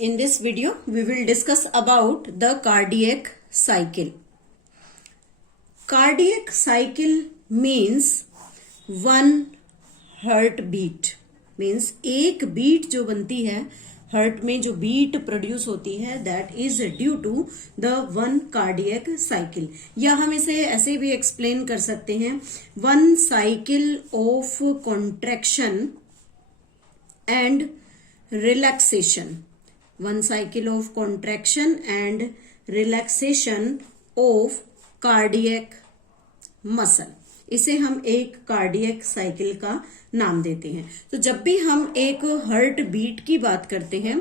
In this video, we will discuss about the cardiac cycle. Cardiac cycle means one heartbeat. Means एक beat जो बनती है heart में, जो बीट प्रोड्यूस होती है, that is due to the one cardiac cycle. या हम इसे ऐसे भी एक्सप्लेन कर सकते हैं, one cycle of contraction and relaxation. One cycle of contraction and relaxation of cardiac muscle. इसे हम एक कार्डियक साइकिल का नाम देते हैं. तो जब भी हम एक हार्ट बीट की बात करते हैं,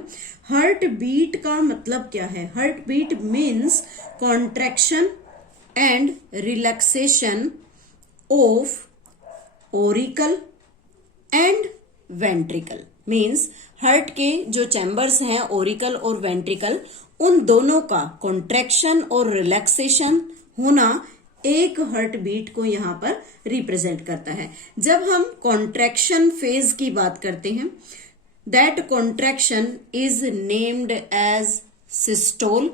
हार्ट बीट का मतलब क्या है? Heart beat means contraction and relaxation of auricle and ventricle. Means heart के जो चैम्बर्स हैं, ओरिकल और वेंट्रिकल, उन दोनों का कॉन्ट्रैक्शन और रिलैक्सेशन होना एक हार्ट बीट को यहाँ पर रिप्रेजेंट करता है. जब हम कॉन्ट्रैक्शन फेज की बात करते हैं, that contraction is named as systole,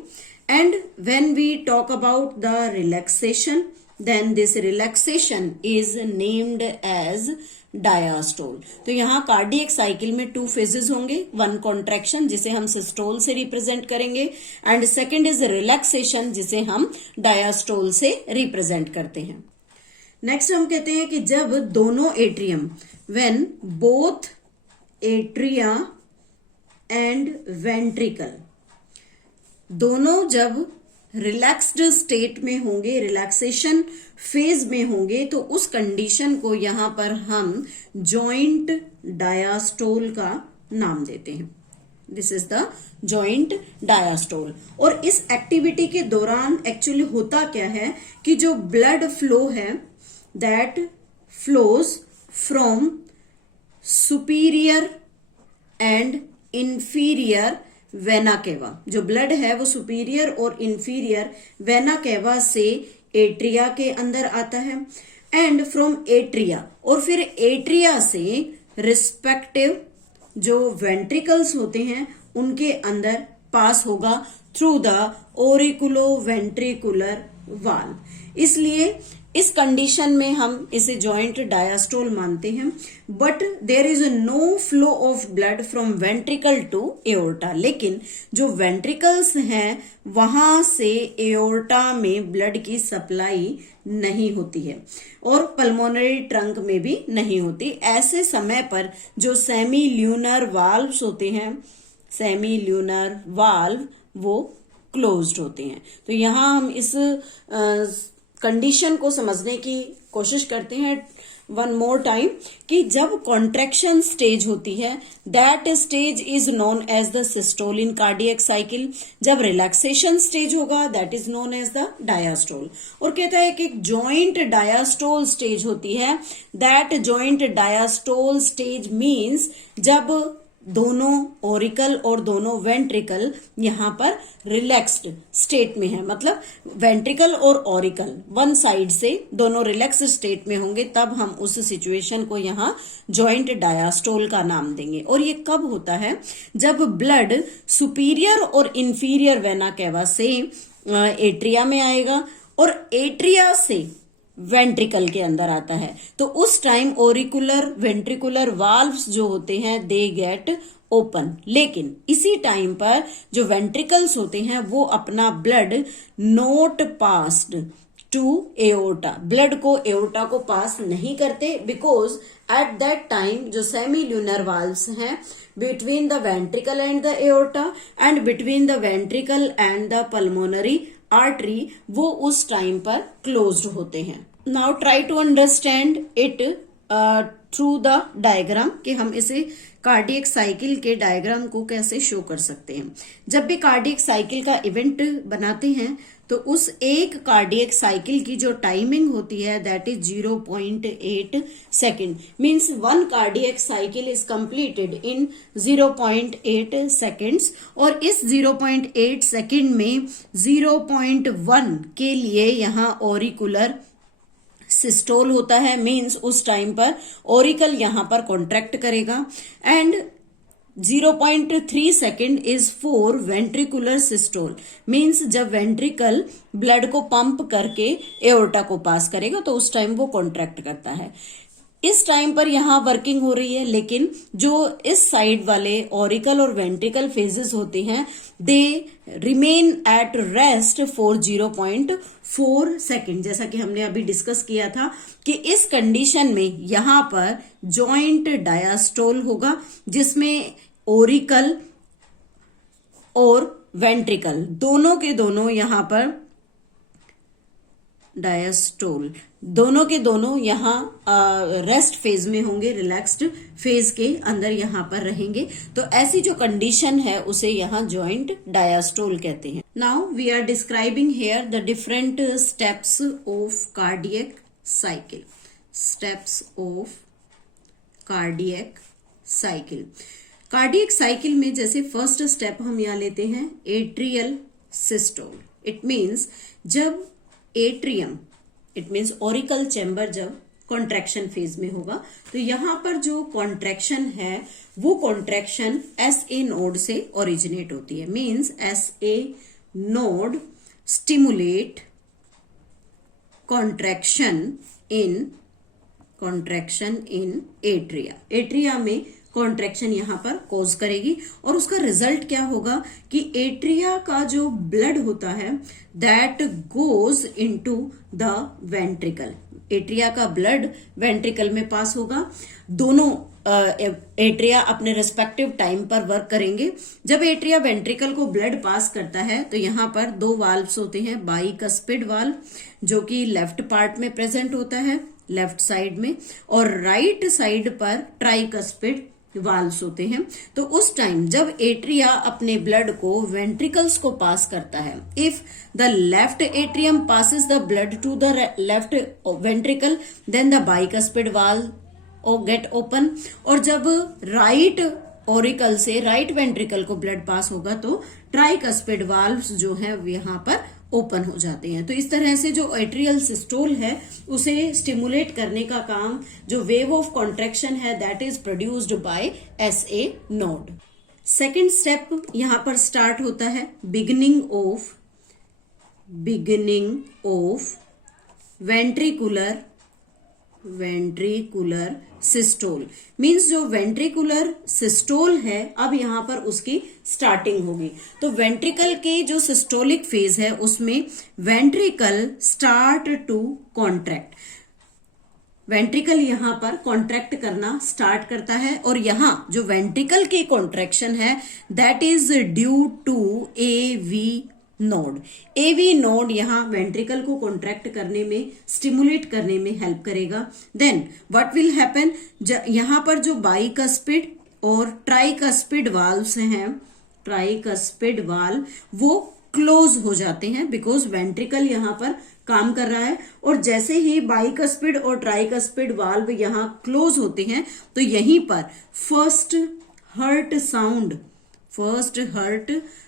and when we talk about the relaxation, then this relaxation is named as diastole. तो यहाँ कार्डियक साइकिल में टू फेजेस होंगे, वन कॉन्ट्रैक्शन जिसे हम सिस्टोल से रिप्रेजेंट करेंगे, एंड सेकेंड इज रिलैक्सेशन जिसे हम डायास्टोल से रिप्रेजेंट करते हैं. नेक्स्ट हम कहते हैं कि जब दोनों atrium, when both atria and ventricle, दोनों जब रिलैक्स्ड स्टेट में होंगे, रिलैक्सेशन फेज में होंगे, तो उस कंडीशन को यहां पर हम जॉइंट डायास्टोल का नाम देते हैं. This is the joint diastole. और इस एक्टिविटी के दौरान एक्चुअली होता क्या है कि जो ब्लड फ्लो है, that flows from superior and inferior vena cava. जो ब्लड है वो सुपीरियर और इंफीरियर वेना केवा से एट्रिया के अंदर आता है, एंड फ्रॉम एट्रिया, और फिर एट्रिया से रिस्पेक्टिव जो वेंट्रिकल्स होते हैं उनके अंदर पास होगा थ्रू द ओरिकुलो वेंट्रिकुलर वाल्व. इसलिए इस कंडीशन में हम इसे जॉइंट डायास्टोल मानते हैं. But there is no flow of blood from ventricle to aorta. लेकिन जो वेंट्रिकल्स हैं वहां से एओर्टा में ब्लड की सप्लाई नहीं होती है, और पल्मोनरी ट्रंक में भी नहीं होती. ऐसे समय पर जो सेमी ल्यूनर वाल्व्स होते हैं, सेमी ल्यूनर वाल्व वो क्लोज्ड होते हैं. तो यहां हम इस कंडीशन को समझने की कोशिश करते हैं वन मोर टाइम, कि जब कॉन्ट्रैक्शन स्टेज होती है, that stage is known as the systole in cardiac cycle. जब रिलैक्सेशन स्टेज होगा, that is known as the diastole. और कहता है कि एक जॉइंट डायास्टोल स्टेज होती है. दैट जॉइंट डायास्टोल स्टेज मीन्स जब दोनों ओरिकल और दोनों वेंट्रिकल यहाँ पर रिलैक्स्ड स्टेट में है, मतलब वेंट्रिकल और ओरिकल वन साइड से दोनों रिलैक्स्ड स्टेट में होंगे, तब हम उस सिचुएशन को यहाँ जॉइंट डायास्टोल का नाम देंगे. और ये कब होता है? जब ब्लड सुपीरियर और इंफीरियर वेना केवा से एट्रिया में आएगा और एट्रिया से वेंट्रिकल के अंदर आता है, तो उस टाइम ओरिकुलर वेंट्रिकुलर वाल्व्स जो होते हैं दे गेट ओपन. लेकिन इसी टाइम पर जो वेंट्रिकल्स होते हैं वो अपना blood not passed to aorta, blood को एओर्टा को पास नहीं करते, बिकॉज एट दैट टाइम जो सेमी ल्यूनर वाल्व्स हैं between the ventricle and the aorta and between the ventricle and the pulmonary artery, वो उस टाइम पर क्लोज्ड होते हैं. Now try to understand it through the diagram, कि हम इसे कार्डियक साइकिल के डायग्राम को कैसे शो कर सकते हैं. जब भी कार्डियक साइकिल का इवेंट बनाते हैं तो उस एक कार्डियक साइकिल की जो टाइमिंग होती है that is 0.8 second. Means one cardiac cycle is completed in 0.8 seconds. और इस 0.8 सेकेंड में 0.1 के लिए यहाँ ओरिकुलर सिस्टोल होता है. मीन्स उस टाइम पर ओरिकल यहाँ पर कॉन्ट्रैक्ट करेगा and 0.3 second is for ventricular systole, means जब वेंट्रिकल ब्लड को पंप करके एओर्टा को पास करेगा तो उस टाइम वो कॉन्ट्रैक्ट करता है। इस टाइम पर यहां वर्किंग हो रही है, लेकिन जो इस साइड वाले ऑरिकल और वेंट्रिकल फेजेस होते हैं they remain at rest for 0.4 second. जैसा कि हमने अभी डिस्कस किया था कि इस कंडीशन में यहां पर जॉइंट डायास्टोल होगा, जिसमें ओरिकल और वेंट्रिकल दोनों के दोनों यहां पर डायास्टोल दोनों के दोनों यहां रेस्ट फेज में होंगे, रिलैक्स्ड फेज के अंदर यहां पर रहेंगे। तो ऐसी जो कंडीशन है उसे यहां जॉइंट डायास्टोल कहते हैं। Now we are describing here the different steps of cardiac cycle. Steps of cardiac cycle. Cardiac cycle में जैसे फर्स्ट स्टेप हम यहां लेते हैं एट्रियल सिस्टोल। इट मीन्स जब atrium, it means auricle chamber जब कॉन्ट्रैक्शन फेज में होगा तो यहां पर जो कॉन्ट्रैक्शन है वो कॉन्ट्रैक्शन एसए नोड से ओरिजिनेट होती है। Means SA node stimulate contraction in atria. Atria में कॉन्ट्रैक्शन यहां पर कॉज करेगी और उसका रिजल्ट क्या होगा कि एट्रिया का जो ब्लड होता है that goes into the ventricle. Atria का ब्लड वेंट्रिकल में पास होगा। दोनों एट्रिया अपने रिस्पेक्टिव टाइम पर वर्क करेंगे। जब एट्रिया वेंट्रिकल को ब्लड पास करता है तो यहां पर दो वाल्व्स होते हैं, बाइकस्पिड वाल्व जो कि लेफ्ट पार्ट में प्रेजेंट होता है लेफ्ट साइड में, और राइट साइड पर ट्राइकस्पिड वाल्व्स होते हैं। तो उस टाइम जब एट्रिया अपने ब्लड को वेंट्रिकल्स को पास करता है, if the left atrium passes the blood to the left ventricle then the bicuspid valve get open, और जब राइट ऑरिकल से राइट वेंट्रिकल को ब्लड पास होगा तो ट्राइकस्पिड वाल्व्स जो है यहां पर ओपन हो जाते हैं। तो इस तरह से जो एट्रियल सिस्टोल है उसे स्टिमुलेट करने का काम, जो वेव ऑफ कॉन्ट्रैक्शन है that is produced by SA node. Second step यहां पर स्टार्ट होता है beginning of ventricular systole. Means जो वेंट्रिकुलर सिस्टोल है अब यहां पर उसकी स्टार्टिंग होगी। तो वेंट्रिकल के जो सिस्टोलिक फेज है उसमें ventricle start to contract. Ventricle यहां पर कॉन्ट्रैक्ट करना स्टार्ट करता है और यहां जो वेंट्रिकल की कॉन्ट्रैक्शन है that is due to AV node. AV node यहां वेंट्रिकल को कॉन्ट्रैक्ट करने में, स्टिमुलेट करने में हेल्प करेगा। देन व्हाट विल हैपन, यहां पर जो बाइकस्पिड और ट्राइकस्पिड वाल्व्स हैं, ट्राइकस्पिड वाल्व वो क्लोज हो जाते हैं बिकॉज वेंट्रिकल यहां पर काम कर रहा है। और जैसे ही बाइकस्पिड और ट्राइकस्पिड वाल्व यहां क्लोज होते हैं तो यहीं पर फर्स्ट हर्ट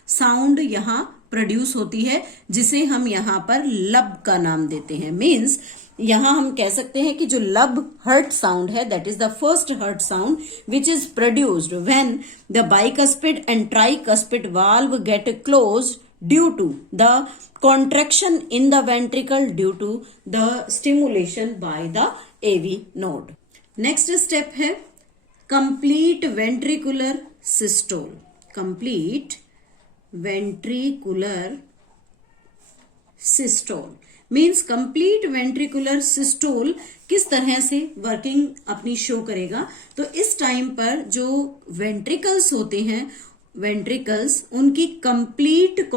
साउंड यहां प्रोड्यूस होती है, जिसे हम यहां पर लब का नाम देते हैं। मीन्स यहां हम कह सकते हैं कि जो लब हर्ट साउंड है that is the first heart sound which is produced when the bicuspid and tricuspid valve get close due to the contraction in the ventricle due to the stimulation by the AV node. Next step है complete ventricular systole. Complete ventricular systole means complete ventricular systole किस तरह से working अपनी show करेगा। तो इस time पर जो वेंट्रिकल्स होते हैं, वेंट्रिकल्स उनकी कंप्लीट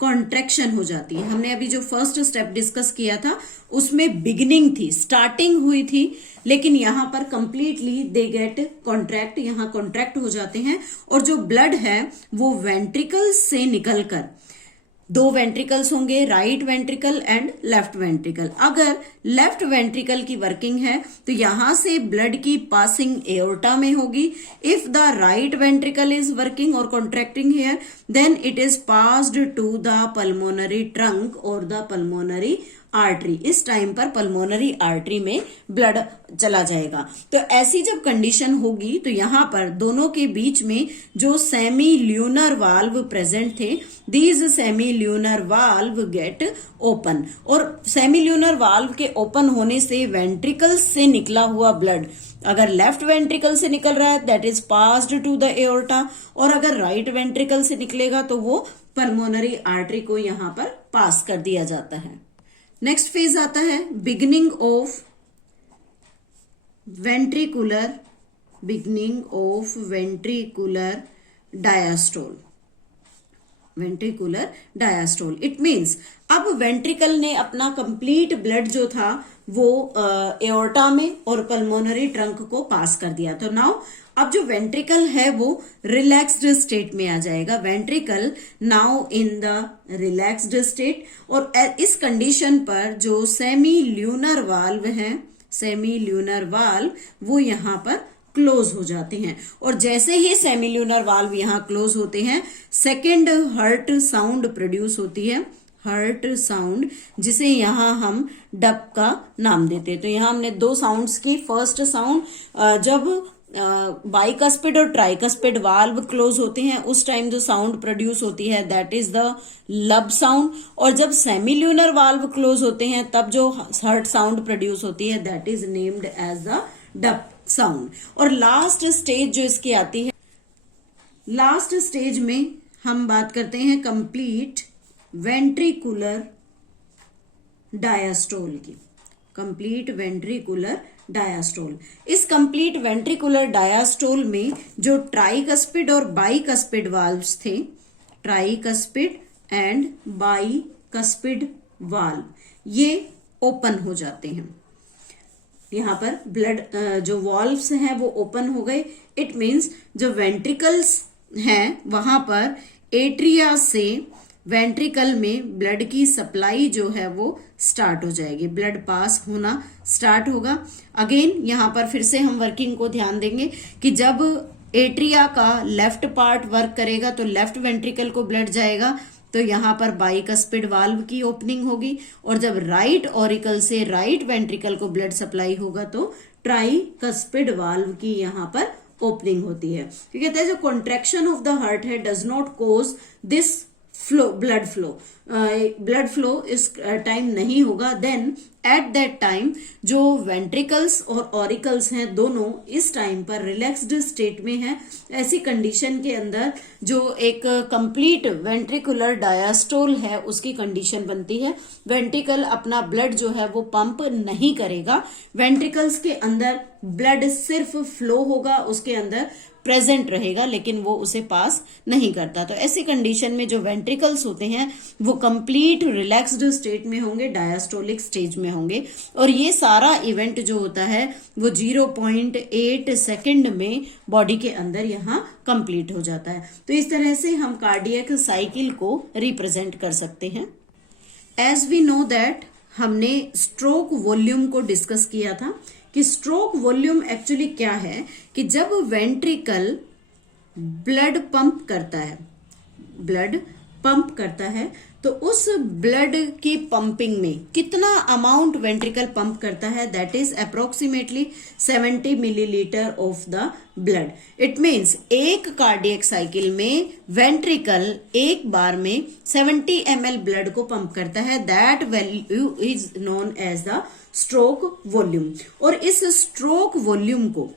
कॉन्ट्रैक्शन हो जाती है। हमने अभी जो फर्स्ट स्टेप डिस्कस किया था उसमें बिगिनिंग थी, स्टार्टिंग हुई थी, लेकिन यहां पर कंप्लीटली दे गेट कॉन्ट्रैक्ट, यहां कॉन्ट्रैक्ट हो जाते हैं और जो ब्लड है वो वेंट्रिकल्स से निकलकर, दो वेंट्रिकल्स होंगे, right ventricle and left ventricle. अगर लेफ्ट वेंट्रिकल की वर्किंग है तो यहां से ब्लड की पासिंग एओर्टा में होगी। If the right ventricle is working और contracting here then it is passed to the pulmonary trunk और द पल्मोनरी आर्टरी, इस टाइम पर पल्मोनरी आर्टरी में ब्लड चला जाएगा। तो ऐसी जब कंडीशन होगी तो यहाँ पर दोनों के बीच में जो सेमी ल्यूनर वाल्व प्रेजेंट थे, these semi lunar valve get open, और सेमी ल्यूनर वाल्व के ओपन होने से वेंट्रिकल से निकला हुआ ब्लड अगर लेफ्ट वेंट्रिकल से निकल रहा है that is passed to the aorta, और अगर राइट वेंट्रिकल से निकलेगा तो वो पल्मोनरी आर्टरी को यहाँ पर पास कर दिया जाता है। नेक्स्ट फेज आता है beginning of ventricular diastole. Ventricular diastole it means अब वेंट्रिकल ने अपना कंप्लीट ब्लड जो था वो एओर्टा में और पल्मोनरी ट्रंक को पास कर दिया। तो नाउ अब जो वेंट्रिकल है वो रिलैक्स्ड स्टेट में आ जाएगा। Ventricle now in the relaxed state, और इस कंडीशन पर जो सेमी ल्यूनर वाल्व है, सेमी ल्यूनर वाल्व वो यहाँ पर क्लोज हो जाते हैं, और जैसे ही सेमी ल्यूनर वाल्व यहाँ क्लोज होते हैं सेकेंड हर्ट साउंड प्रोड्यूस होती है, हर्ट साउंड, जिसे यहाँ हम डब का नाम देते हैं। तो यहाँ हमने दो साउंड्स की, फर्स्ट साउंड जब बाइकस्पिड और ट्राइकस्पिड वाल्व क्लोज होते हैं उस टाइम जो साउंड प्रोड्यूस होती है दैट इज द लब साउंड, और जब सेमी ल्यूनर वाल्व क्लोज होते हैं तब जो हर्ट साउंड प्रोड्यूस होती है that is named as the dub sound. और लास्ट स्टेज जो इसकी आती है, लास्ट स्टेज में हम बात करते हैं कंप्लीट वेंट्रिकुलर डायस्टोल की, कंप्लीट वेंट्रिकुलर डायस्टोल। इस कंप्लीट वेंट्रिकुलर डायस्टोल में जो ट्राइकस्पिड और बाइकस्पिड वाल्व्स थे, ट्राइकस्पिड एंड बाइकस्पिड वाल्व, ये ओपन हो जाते हैं। यहाँ पर ब्लड जो वॉल्व्स हैं वो ओपन हो गए। इट मीन्स जो वेंट्रिकल्स हैं वहां पर एट्रिया से वेंट्रिकल में ब्लड की सप्लाई जो है वो स्टार्ट हो जाएगी, ब्लड पास होना स्टार्ट होगा। अगेन यहाँ पर फिर से हम वर्किंग को ध्यान देंगे कि जब एट्रिया का लेफ्ट पार्ट वर्क करेगा तो लेफ्ट वेंट्रिकल को ब्लड जाएगा, तो यहाँ पर बाइकस्पिड वाल्व की ओपनिंग होगी, और जब राइट ऑरिकल से राइट वेंट्रिकल को ब्लड सप्लाई होगा तो ट्राइकस्पिड वाल्व की यहाँ पर ओपनिंग होती है। तो कहते हैं जो कॉन्ट्रैक्शन ऑफ द हार्ट है does not cause this flow, blood flow इस टाइम नहीं होगा। देन एट दैट टाइम जो वेंट्रिकल्स और ऑरिकल्स हैं दोनों इस टाइम पर रिलैक्स्ड स्टेट में है। ऐसी कंडीशन के अंदर जो एक कंप्लीट वेंट्रिकुलर डायस्टोल है उसकी कंडीशन बनती है। वेंट्रिकल अपना ब्लड जो है वो पंप नहीं करेगा, वेंट्रिकल्स के अंदर ब्लड सिर्फ फ्लो होगा, उसके अंदर प्रेजेंट रहेगा, लेकिन वो उसे पास नहीं करता। तो ऐसी कंडीशन में जो वेंट्रिकल्स होते हैं वो कंप्लीट रिलैक्स्ड स्टेट में होंगे, डायस्टोलिक स्टेज में होंगे, और ये सारा इवेंट जो होता है वो 0.8 सेकेंड में बॉडी के अंदर यहाँ कंप्लीट हो जाता है। तो इस तरह से हम कार्डियक साइकिल को रिप्रेजेंट कर सकते हैं। एज वी नो दैट हमने स्ट्रोक वॉल्यूम को डिस्कस किया था कि स्ट्रोक वॉल्यूम एक्चुअली क्या है, कि जब वेंट्रिकल ब्लड पंप करता है तो उस ब्लड की पंपिंग में कितना अमाउंट वेंट्रिकल पंप करता है that is approximately 70 millilitre of the blood. It means एक कार्डियक साइकिल में वेंट्रिकल एक बार में 70 ml ब्लड को पंप करता है। That value is known as the stroke volume. और इस स्ट्रोक वॉल्यूम को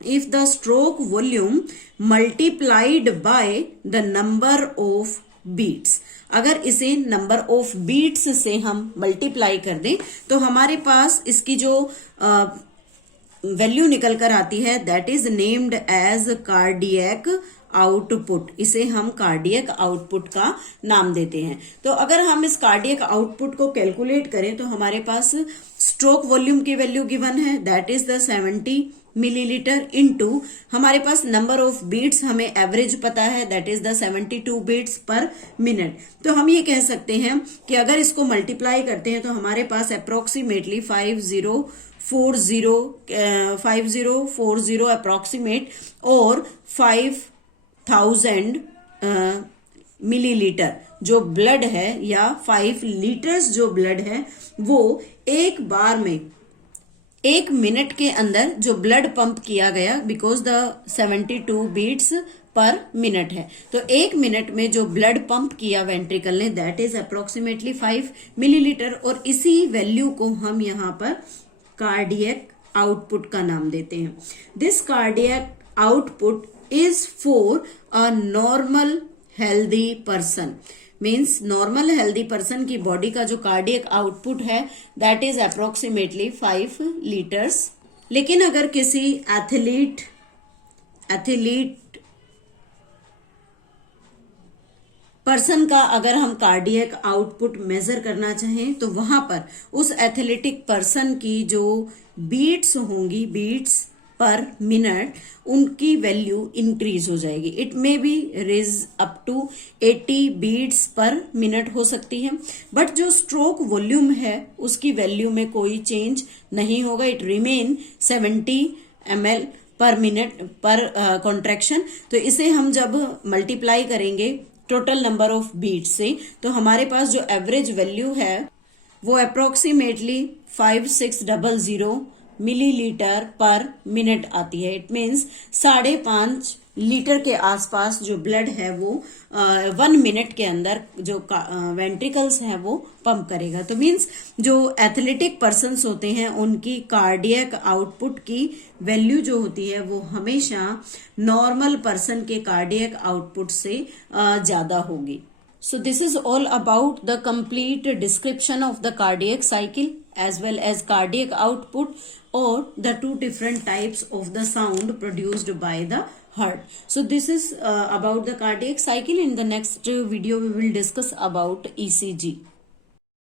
if the stroke volume multiplied by the number of beats, अगर इसे नंबर ऑफ बीट्स से हम मल्टीप्लाई कर दें तो हमारे पास इसकी जो वैल्यू निकल कर आती है that is named as cardiac output. इसे हम कार्डियक आउटपुट का नाम देते हैं। तो अगर हम इस कार्डियक आउटपुट को कैलकुलेट करें तो हमारे पास स्ट्रोक वॉल्यूम की वैल्यू गिवन है that is the 70 millilitre into हमारे पास नंबर ऑफ बीट्स हमें एवरेज पता है that is the 72 beats per minute. तो हम ये कह सकते हैं कि अगर इसको मल्टीप्लाई करते हैं तो हमारे पास अप्रोक्सीमेटली 5040 अप्रोक्सीमेट और 5000 मिलीलीटर जो ब्लड है या 5 लीटर्स जो ब्लड है वो एक बार में 1 मिनट के अंदर जो ब्लड पंप किया गया, because the 72 beats per minute है, तो 1 मिनट में जो ब्लड पंप किया वेंट्रिकल ने दैट इज अप्रोक्सीमेटली 5 मिलीलीटर। और इसी वैल्यू को हम यहाँ पर कार्डियक आउटपुट का नाम देते हैं। This cardiac output is for a normal healthy person, means normal healthy person की बॉडी का जो कार्डियक आउटपुट है दैट इज अप्रोक्सीमेटली 5 लीटर्स। लेकिन अगर किसी एथलीट पर्सन का अगर हम कार्डियक आउटपुट मेजर करना चाहें तो वहां पर उस एथलेटिक पर्सन की जो बीट्स होंगी, बीट्स पर मिनट, उनकी वैल्यू इंक्रीज हो जाएगी। It may be raise up to 80 beats per minute हो सकती है, बट जो स्ट्रोक वॉल्यूम है उसकी वैल्यू में कोई चेंज नहीं होगा। इट रिमेन 70 ml पर मिनट पर कॉन्ट्रैक्शन। तो इसे हम जब मल्टीप्लाई करेंगे टोटल नंबर ऑफ बीट से तो हमारे पास जो एवरेज वैल्यू है वो अप्रोक्सीमेटली 5600 मिलीलीटर पर मिनट आती है। इट मीन्स 5.5 लीटर के आसपास जो ब्लड है वो 1 मिनट के अंदर जो वेंट्रिकल्स हैं वो पंप करेगा। तो मीन्स जो एथलेटिक पर्सन्स होते हैं उनकी कार्डियक आउटपुट की वैल्यू जो होती है वो हमेशा नॉर्मल पर्सन के कार्डियक आउटपुट से ज्यादा होगी। So this is all about the complete description of the cardiac cycle as well as cardiac output or the 2 different types of the sound produced by the heart. So this is about the cardiac cycle. In the next video we will discuss about ECG.